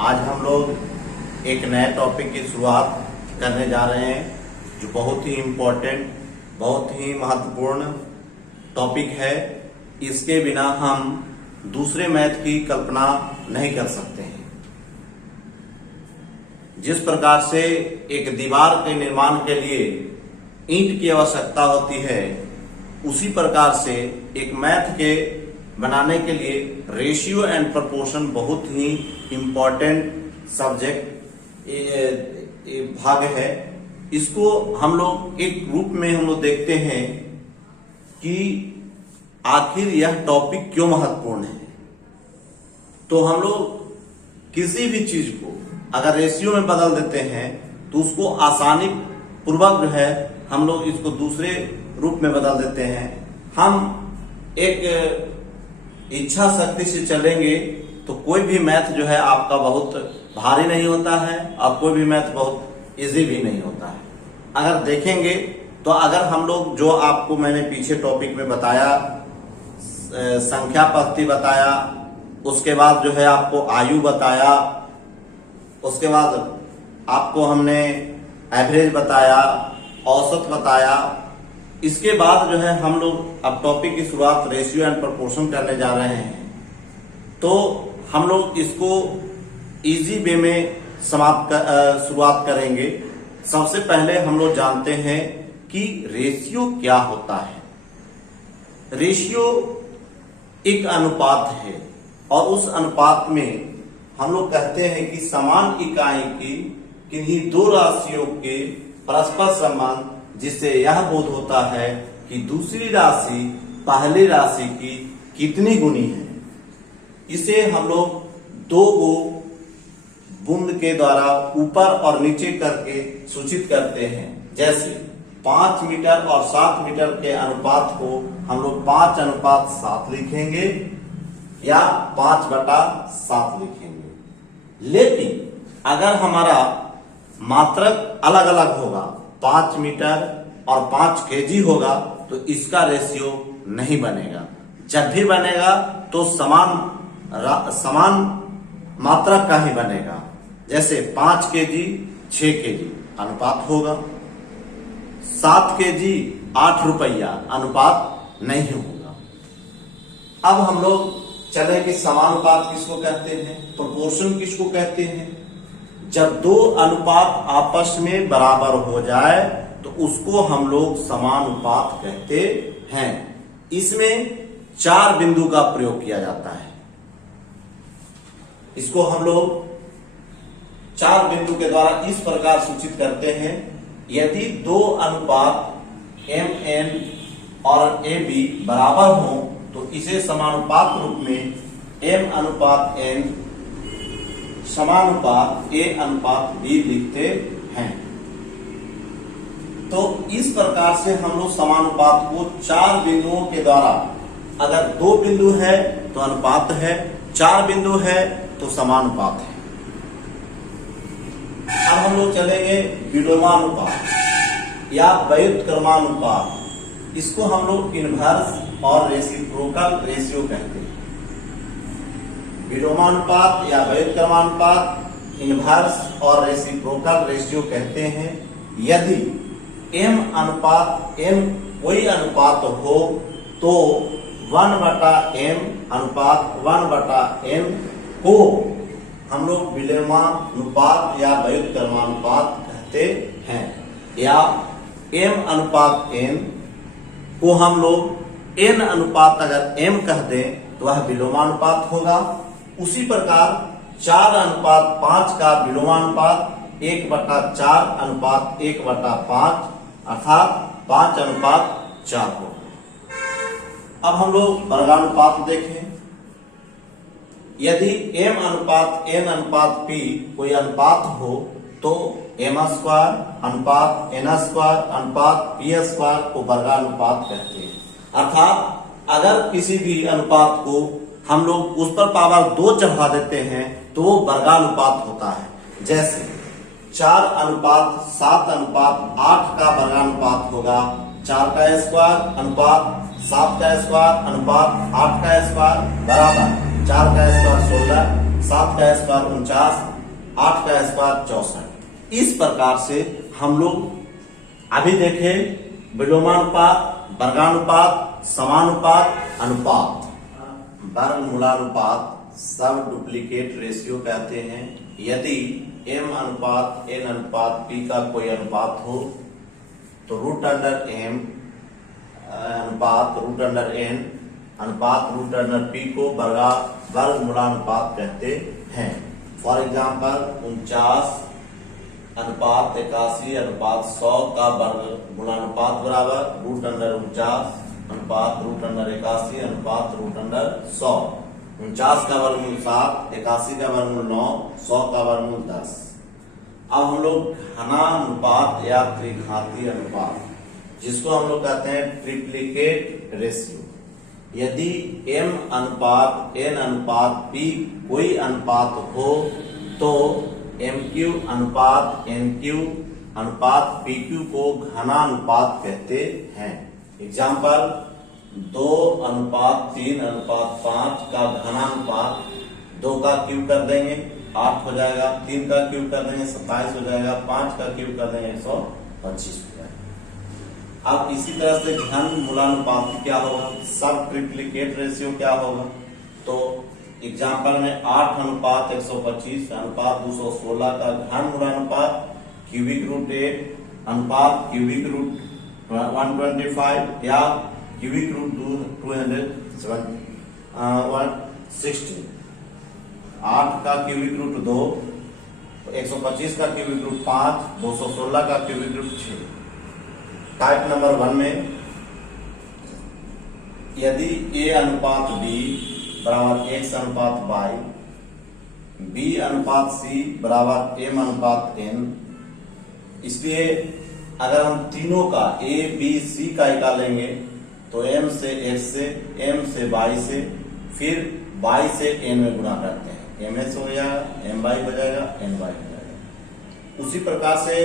आज हम लोग एक नए टॉपिक की शुरुआत करने जा रहे हैं जो बहुत ही इम्पोर्टेंट, बहुत ही महत्वपूर्ण टॉपिक है। इसके बिना हम दूसरे मैथ की कल्पना नहीं कर सकते हैं। जिस प्रकार से एक दीवार के निर्माण के लिए ईंट की आवश्यकता होती है, उसी प्रकार से एक मैथ के बनाने के लिए रेशियो एंड प्रोपोर्शन बहुत ही इम्पोर्टेंट सब्जेक्ट भाग है। इसको हम लोग एक रूप में हम लोग देखते हैं कि आखिर यह टॉपिक क्यों महत्वपूर्ण है। तो हम लोग किसी भी चीज को अगर रेशियो में बदल देते हैं तो उसको आसानी पूर्वक जो है हम लोग इसको दूसरे रूप में बदल देते हैं। हम एक इच्छा शक्ति से चलेंगे तो कोई भी मैथ जो है आपका बहुत भारी नहीं होता है और कोई भी मैथ बहुत इजी भी नहीं होता है। अगर देखेंगे तो अगर हम लोग जो आपको मैंने पीछे टॉपिक में बताया, संख्या पद्धति बताया, उसके बाद जो है आपको आयु बताया, उसके बाद आपको हमने एवरेज बताया, औसत बताया, इसके बाद जो है हम लोग अब टॉपिक की शुरुआत रेशियो एंड प्रोपोर्शन करने जा रहे हैं। तो हम लोग इसको इजी वे में शुरुआत करेंगे। सबसे पहले हम लोग जानते हैं कि रेशियो क्या होता है। रेशियो एक अनुपात है और उस अनुपात में हम लोग कहते हैं कि समान इकाई की किन्हीं दो राशियों के परस्पर संबंध, जिससे यह बोध होता है कि दूसरी राशि पहली राशि की कितनी गुनी है। इसे हम लोग दो गो बूंद के द्वारा ऊपर और नीचे करके सूचित करते हैं। जैसे 5 मीटर और 7 मीटर के अनुपात को हम लोग 5:7 लिखेंगे या 5/7 लिखेंगे। लेकिन अगर हमारा मात्रक अलग अलग होगा, 5 मीटर और 5 केजी होगा, तो इसका रेशियो नहीं बनेगा। जब भी बनेगा तो समान मात्रक का ही बनेगा। जैसे 5 केजी 6 केजी अनुपात होगा, 7 केजी 8 रुपया अनुपात नहीं होगा। अब हम लोग चले कि समानुपात किसको कहते हैं, प्रोपोर्शन किसको कहते हैं। जब दो अनुपात आपस में बराबर हो जाए तो उसको हम लोग समानुपात कहते हैं। इसमें 4 बिंदु का प्रयोग किया जाता है। इसको हम लोग 4 बिंदु के द्वारा इस प्रकार सूचित करते हैं। यदि दो अनुपात MN और AB बराबर हो तो इसे समानुपात रूप में M/N समानुपात A/B लिखते हैं। तो इस प्रकार से हम लोग समानुपात को 4 बिंदुओं के द्वारा, अगर 2 बिंदु है तो अनुपात है, 4 बिंदु है तो समानुपात है। अब हम लोग चलेंगे विलोमानुपात या व्युत्क्रमानुपात। इसको हम लोग इनवर्स और रेसिप्रोकल रेशियो कहते हैं। विलोमानुपात या व्युत्क्रमानुपात, इनवर्स और रेसिप्रोकल रेशियो कहते हैं। यदि M/N कोई अनुपात हो तो 1/M अनुपात 1/N को हम लोग विलोमानुपात या व्युत्क्रमानुपात कहते हैं। या M/N को हम लोग N अनुपात अगर M कह दें तो वह विलोमानुपात होगा। उसी प्रकार 4:5 का विलोमानुपात 1/4/1/5 अर्थात 5:4 होगा। अब हम लोग वर्गानुपात देखें। यदि M/N/P कोई अनुपात हो तो M²/N²/P² को वर्गानुपात कहते हैं। अर्थात अगर किसी भी अनुपात को हम लोग उस पर पावर 2 चढ़ा देते हैं तो वो वर्गानुपात होता है। जैसे 4:7:8 का वर्गानुपात होगा 4² × 7² × 8² बराबर 4² 16 7 का स्क्वायर 49, 8 का स्क्वायर 64। इस प्रकार से हम लोग अभी देखें विलोमानुपात, वर्गानुपात, समानुपात, अनुपात, वर्गमूलानुपात सब डुप्लीकेट रेशियो कहते हैं। यदि m अनुपात n अनुपात p का कोई अनुपात हो तो रूट अंडर m अनुपात रूट अंडर n अनुपात रूट अंडर p को वर्गमूलानुपात कहते हैं। फॉर एग्जाम्पल 49 अनुपात 81 अनुपात 100 का वर्गमूलानुपात बराबर रूट अंडर 49 अनुपात रूट अंडर 81 अनुपात रूट अंडर 100। 49 का वर्गमूल 7, 81 का वर्गमूल 9, 100 का वर्गमूल 10। अब हम लोग घनानुपात या त्रिघातीय अनुपात, जिसको हम लोग कहते हैं ट्रिप्लिकेट रेशियो। यदि m अनुपात n अनुपात p कोई अनुपात हो तो mq अनुपात nq अनुपात pq को घनानुपात कहते हैं। एग्जाम्पल 2 अनुपात 3 अनुपात 5 का घनानुपात 2 का क्यूब कर देंगे 8 हो जाएगा, 3 का क्यूब कर देंगे 27 हो जाएगा, 5 का क्यूब कर देंगे 125 हो जाएगा। अब इसी तरह से घनमूलानुपात क्या होगा, सब ट्रिप्लिकेट रेशियो क्या होगा। तो एग्जाम्पल में 8 अनुपात 125 अनुपात 216 का घनमूलानुपात क्यूबिक रूट 8 अनुपात क्यूबिक रूट 125 या क्यूबिक रूट 216। 8 का क्यूबिक रूट 2, 125 का क्यूबिक रूट 5, 216 का क्यूबिक रूट 6। टाइप नंबर 1 में यदि a अनुपात b बराबर x अनुपात y, b अनुपात c बराबर m अनुपात n, इसलिए अगर हम तीनों का a b c का निकालेंगे तो m से x से, m से y से, फिर y से n में गुणा करते हैं, ms हो जाएगा, my हो जाएगा, ny हो जाएगा। उसी प्रकार से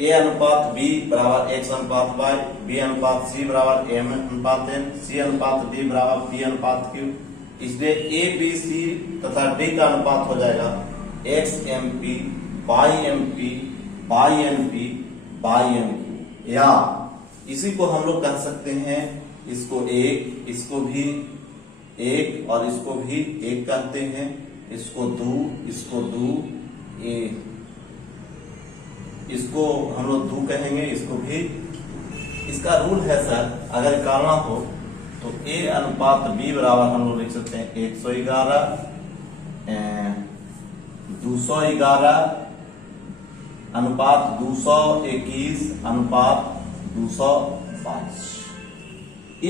a अनुपात b बराबर x अनुपात y, b अनुपात c बराबर m अनुपात n, c अनुपात d बराबर p अनुपात q। इसलिए a b c तथा d का अनुपात हो जाएगा x mp y mp y np y nq। या इसी को हम लोग कह सकते हैं, इसको एक, इसको भी एक और इसको भी एक कहते हैं, इसको दो, इसको दो, इसको हम लोग दो कहेंगे, इसको भी। इसका रूल है सर, अगर निकालना हो तो a अनुपात b बराबर हम लोग लिख सकते हैं 111 211 अनुपात 221 अनुपात 222।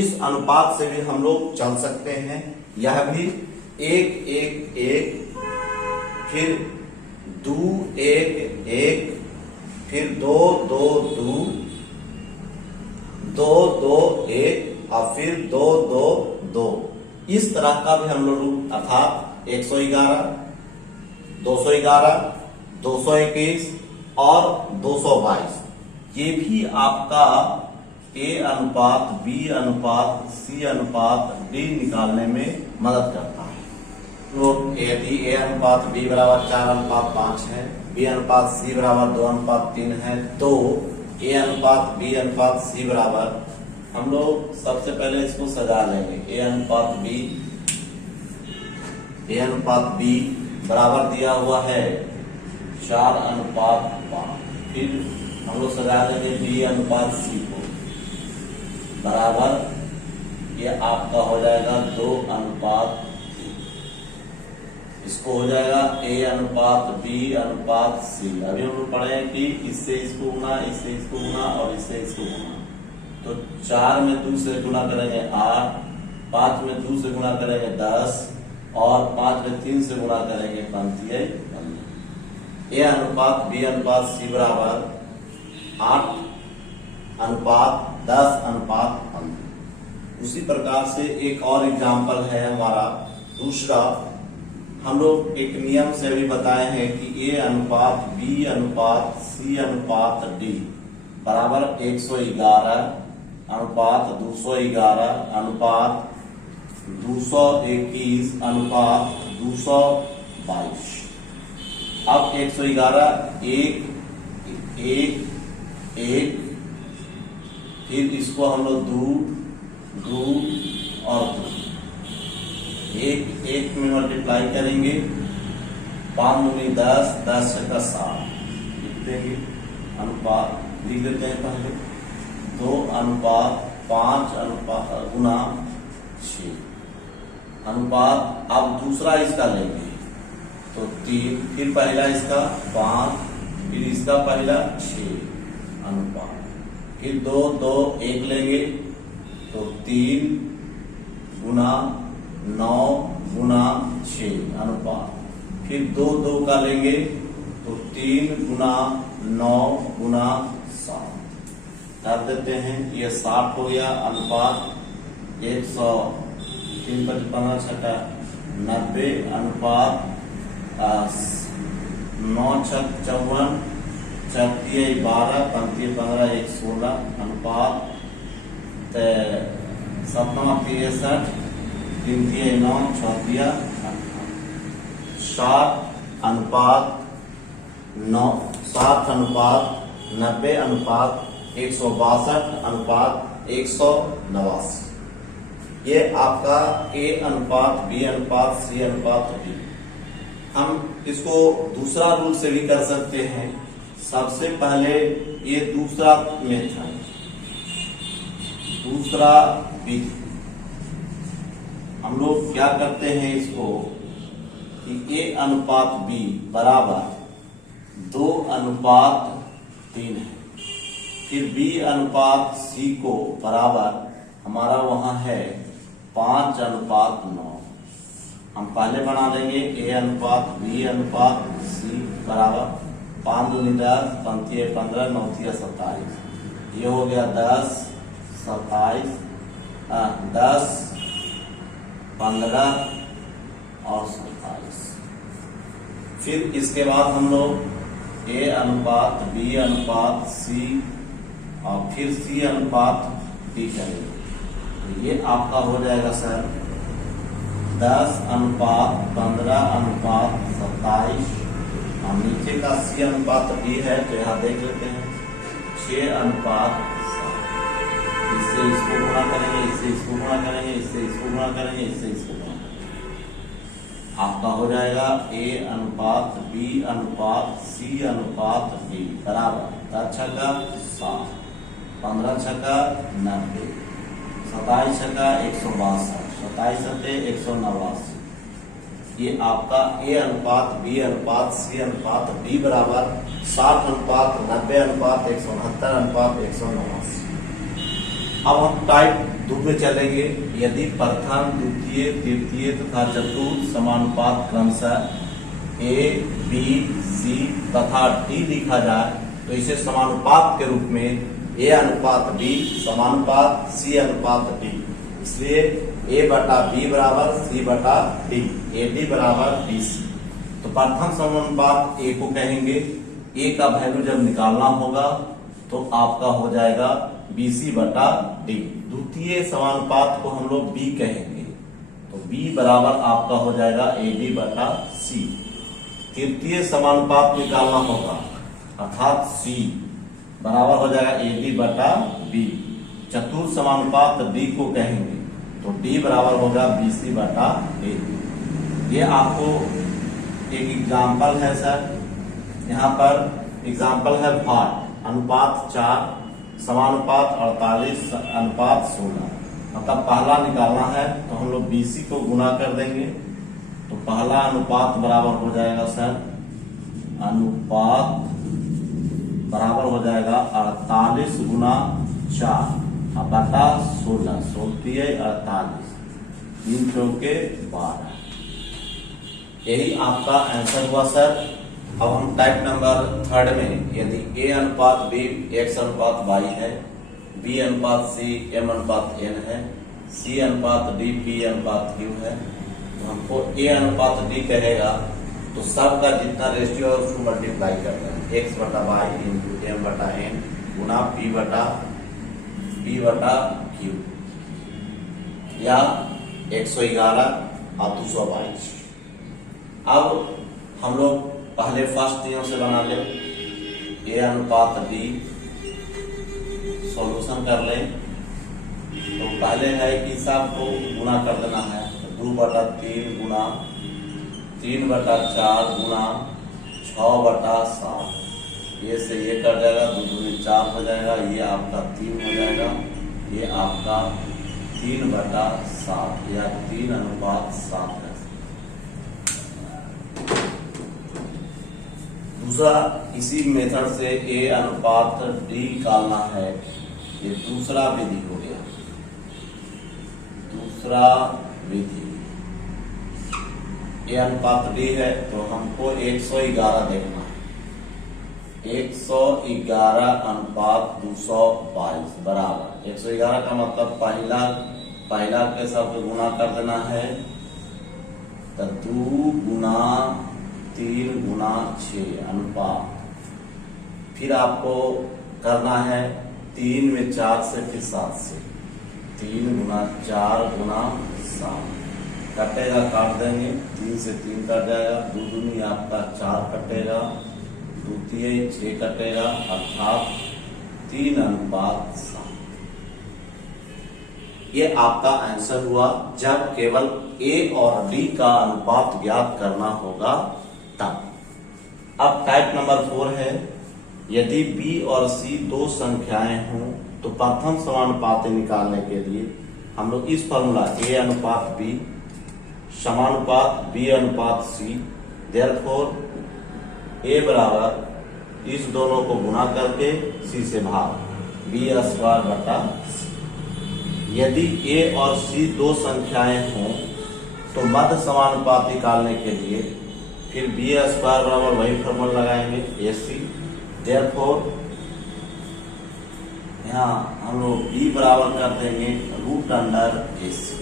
इस अनुपात से भी हम लोग चल सकते हैं। यह भी 1 1 1, फिर 2 1 1, फिर 2 2 2, 2 2 1 और फिर 2 2 2। इस तरह का भी हम लोग अर्थात 111 211 221 और 222, ये भी आपका a अनुपात b अनुपात c अनुपात d निकालने में मदद करता है। तो यदि a अनुपात b बराबर 4 अनुपात 5 है, b अनुपात c बराबर 2 अनुपात 3 है, तो a अनुपात b अनुपात c बराबर, हम लोग सबसे पहले इसको सजा लेंगे। a अनुपात b बराबर दिया हुआ है 4 अनुपात 5, फिर हम लोग सजा लेंगे b अनुपात c को बराबर, ये आपका हो जाएगा 2 अनुपात, इसको हो जाएगा a अनुपात b अनुपात c। अभी हम लोग पढ़े हैं कि इससे इसको गुना, इससे इसको गुना और इससे इसको गुना। तो 4 में 2 से गुना करेंगे 8, 5 में 2 से गुना करेंगे 10 और 5 में 3 से गुना करेंगे 15। a अनुपात b अनुपात c बराबर 8 अनुपात 10 अनुपात 15। उसी प्रकार से एक और एग्जाम्पल है हमारा दूसरा। हम लोग एक नियम से भी बताए हैं कि a अनुपात b अनुपात c अनुपात d बराबर 111 अनुपात 211 अनुपात 221 अनुपात 22। अब 111 एक एक एक, फिर इसको हम लोग दो और दो, एक एक में मल्टीप्लाई करेंगे, 5 दूनी 10, 10 छक्का 60 लिख देंगे। अनुपात लिख देते हैं पहले 2:5 गुना 6 अनुपात। अब दूसरा इसका लेंगे तो 3, फिर पहला इसका 5, फिर इसका पहला 6 अनुपात, फिर 2 2 1 लेंगे तो 3 गुना 9 गुना 6 अनुपात, फिर 2 2 का लेंगे तो 3 गुना 9 गुना 7 कर देते हैं, ये 60 हो गया अनुपात। 100 3 5 15 छक्का 90 अनुपात 9 छक 54, 4 12, 5 15, 1 16 अनुपात 7 63, 3 9, 6 60 अनुपात 9, 60 अनुपात 90 अनुपात 162 अनुपात 189। ये आपका A अनुपात B अनुपात C अनुपात D। हम इसको दूसरा रूल से भी कर सकते हैं। सबसे पहले ये दूसरा मेथड, दूसरा विधि, हम लोग क्या करते हैं इसको कि A अनुपात B बराबर 2:3 है, फिर B अनुपात C को बराबर हमारा वहां है 5:9। हम पहले बना लेंगे A अनुपात B अनुपात C बराबर 5 दूनी 10, 5 15, 9 27, ये हो गया 10 27, 10 15 और 27। फिर इसके बाद हम लोग A अनुपात B अनुपात C और फिर C अनुपात D करेंगे। तो ये आपका हो जाएगा सर 10 अनुपात 15 अनुपात 27, और नीचे का C अनुपात D है तो यहाँ देख लेते हैं 6 अनुपात 7। इससे इसको गुणा करेंगे, इससे इसको गुणा करेंगे, इससे इसको गुणा करेंगे, इससे इसको गुणा करेंगे, आपका हो जाएगा A अनुपात B अनुपात C अनुपात D बराबर 10 छक्का 7, 15 छक्का 90, 27 छक्का 162, 27 छक्के 189। ये आपका A अनुपात B अनुपात C अनुपात D बराबर 60 अनुपात 90 अनुपात 169 अनुपात 189। अब हम टाइप 2 में चलेंगे। यदि प्रथम द्वितीय तृतीय तथा चतुर्थ समानुपात क्रमशः A B C तथा D लिखा जाए तो इसे समानुपात के रूप में A अनुपात B समानुपात C अनुपात D, इसलिए A बटा B बराबर C बटा D, AD बराबर BC। तो प्रथम समानुपात A को कहेंगे, A का वैल्यू जब निकालना होगा तो आपका हो जाएगा BC बटा D। द्वितीय समानुपात को हम लोग B कहेंगे तो B बराबर आपका हो जाएगा AD बटा C। तृतीय समानुपात निकालना होगा अर्थात C बराबर हो जाएगा AD बटा B। चतुर्थ समानुपात D को कहेंगे तो D बराबर होगा BC बटा A। ये आपको एक एग्जाम्पल है सर, यहाँ पर एग्जाम्पल है भाट अनुपात 4 समानुपात 48 अनुपात 16। मतलब पहला निकालना है तो हम लोग BC को गुणा कर देंगे तो पहला अनुपात बराबर हो जाएगा सर, अनुपात बराबर हो जाएगा 48 गुना 4 बटा 16, 48, 3 चौके 12। यही आपका आंसर हुआ सर। अब हम टाइप नंबर 3 में, यदि A अनुपात B X अनुपात Y है, B अनुपात C M अनुपात N है, C अनुपात D P अनुपात Q है, तो हमको A अनुपात D कहेगा तो सबका जितना रेशियो है उसको मल्टीप्लाई करना है, X बटा Y इंटू M बटा N गुना P बटा Q या 111 और 222। अब हम लोग पहले फर्स्ट नियम से बना ले, ए अनुपात बी, सॉल्यूशन कर लें। तो पहले है कि सबको गुना कर देना है, तो 2/3 गुना 3/4 गुना 6/7, ये से ये कर जाएगा, 2 दूनी 4 हो जाएगा, ये आपका 3 हो जाएगा, ये आपका 3/7 या 3:7 है। दूसरा इसी मेथड से ए अनुपात डी निकालना है, ये दूसरा विधि हो गया। दूसरा विधि ए अनुपात डी है, तो हमको 111 देखना है। 111 अनुपात 222 बराबर 111 का मतलब पहला के साथ गुना कर देना है, तो 2 गुना 3 गुना 6 अनुपात, फिर आपको करना है 3 में 4 से फिर 7 से, 3 गुना 4 गुना 7 कटेगा, काट देंगे, 3 से 3 कट जाएगा, 2 दूनी आपका 4 कटेगा, 2 तिये 6 कटेगा, अर्थात 3:7। ये आपका आंसर हुआ जब केवल ए और डी का अनुपात ज्ञात करना होगा तब। अब टाइप नंबर 4 है, यदि बी और सी दो संख्याएं हों तो प्रथम समानुपाती निकालने के लिए हम लोग इस फॉर्मूला ए अनुपात बी समानुपात बी अनुपात सी, देयरफॉर ए बराबर इस दोनों को गुना करके सी से भाग बी स्क्वायर बटा सी। यदि ए और सी दो संख्याएं हों तो मध्य समानुपात निकालने के लिए फिर बी स्क्वायर बराबर वही फॉर्मूला लगाएंगे ए सी, देयरफॉर यहाँ हम लोग बी बराबर कर देंगे √अंडर ए सी।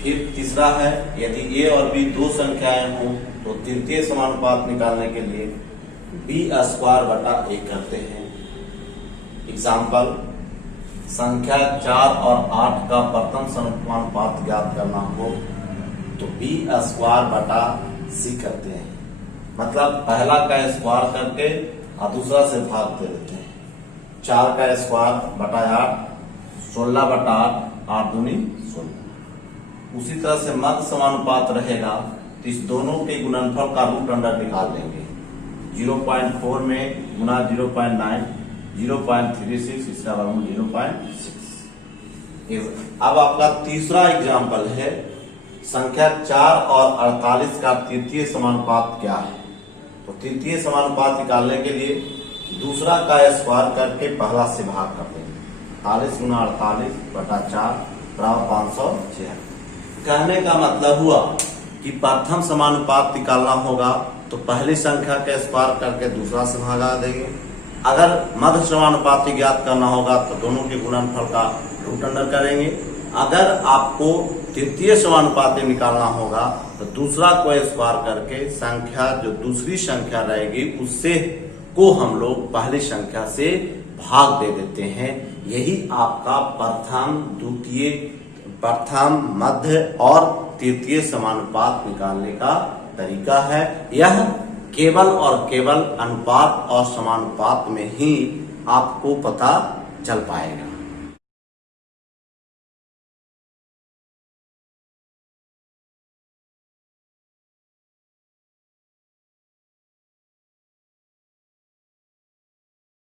फिर तीसरा है, यदि ए और बी दो संख्याएं हों तो तृतीय समानुपात निकालने के लिए बी स्क्वायर बटा ए करते हैं। एग्जाम्पल, संख्या 4 और 8 का प्रथम समानुपात ज्ञात करना हो तो बी स्क्वायर बटा सी करते हैं, मतलब पहला का स्क्वायर करके और दूसरा से भाग दे देते हैं। 4 का स्क्वायर बटा 8, 16/8, 8 दूनी 16। उसी तरह से मध्य समानुपात रहेगा तो इस दोनों के गुणनफल का √अंडर निकाल लेंगे। 0.4 में गुना 0.9, 0.36, इसका वर्गमूल 0.6। अब आपका तीसरा एग्जाम्पल है, संख्या 4 और 48 का तृतीय समानुपात क्या है। तो तृतीय समानुपात निकालने के लिए दूसरा का स्क्वायर करके पहला से भाग कर देंगे। 48 गुना 48 बटा 4 बराबर 576। कहने का मतलब हुआ कि प्रथम समानुपात निकालना होगा तो पहली संख्या का स्क्वायर करके दूसरा से भागा देंगे। अगर मध्य समानुपाती ज्ञात करना होगा तो दोनों के गुणनफल का √अंडर करेंगे। अगर आपको तृतीय समानुपाती निकालना होगा तो दूसरा को स्क्वायर करके संख्या जो दूसरी संख्या रहेगी उससे को हम लोग पहली संख्या से भाग दे देते हैं। यही आपका प्रथम, द्वितीय, प्रथम, मध्य और तृतीय समानुपात निकालने का तरीका है। यह केवल और केवल अनुपात और समानुपात में ही आपको पता चल पाएगा।